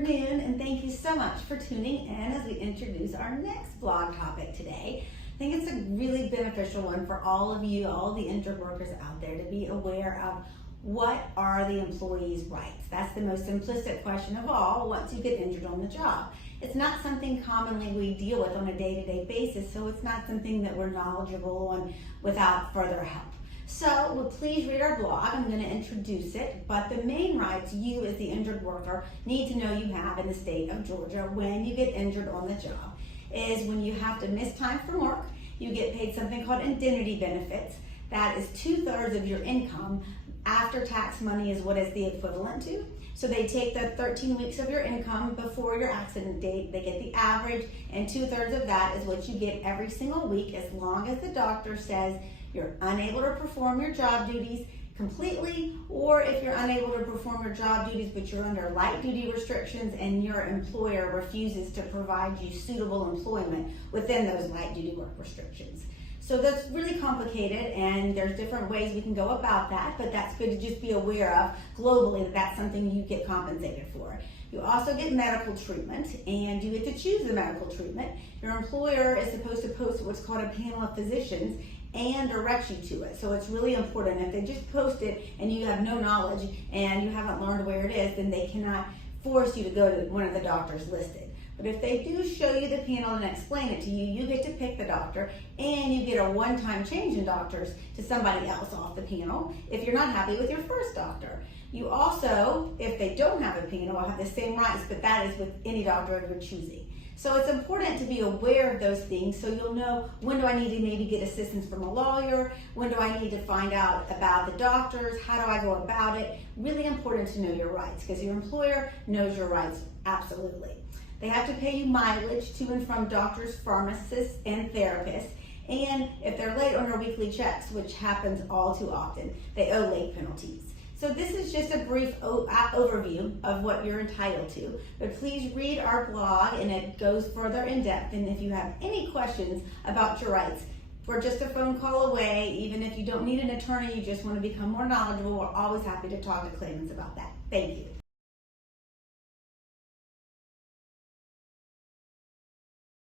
afternoon, and thank you so much for tuning in as we introduce our next blog topic today. I think it's a really beneficial one for all of you, all the injured workers out there, to be aware of what are the employee's rights. That's the most simplistic question of all once you get injured on the job. It's not something commonly we deal with on a day-to-day basis, so it's not something that we're knowledgeable on without further help. So please read our blog. I'm going to introduce it, but the main rights you as the injured worker need to know you have in the state of Georgia when you get injured on the job is when you have to miss time from work, you get paid something called indemnity benefits. That is 2/3 of your income. After tax money is what is the equivalent to. So they take the 13 weeks of your income before your accident date, they get the average, and 2/3 of that is what you get every single week as long as the doctor says you're unable to perform your job duties completely, or if you're unable to perform your job duties but you're under light duty restrictions and your employer refuses to provide you suitable employment within those light duty work restrictions. So that's really complicated, and there's different ways we can go about that, but that's good to just be aware of globally that that's something you get compensated for. You also get medical treatment, and you get to choose the medical treatment. Your employer is supposed to post what's called a panel of physicians and direct you to it. So it's really important. If they just post it and you have no knowledge and you haven't learned where it is, then they cannot force you to go to one of the doctors listed. But if they do show you the panel and explain it to you, you get to pick the doctor, and you get a one-time change in doctors to somebody else off the panel if you're not happy with your first doctor. You also, if they don't have a panel, will have the same rights, but that is with any doctor of your choosing. So it's important to be aware of those things so you'll know when do I need to maybe get assistance from a lawyer, when do I need to find out about the doctors, how do I go about it. Really important to know your rights because your employer knows your rights absolutely. They have to pay you mileage to and from doctors, pharmacists, and therapists. And if they're late on their weekly checks, which happens all too often, they owe late penalties. So this is just a brief overview of what you're entitled to, but please read our blog and it goes further in depth. And if you have any questions about your rights, we're just a phone call away. Even if you don't need an attorney, you just want to become more knowledgeable, we're always happy to talk to claimants about that. Thank you.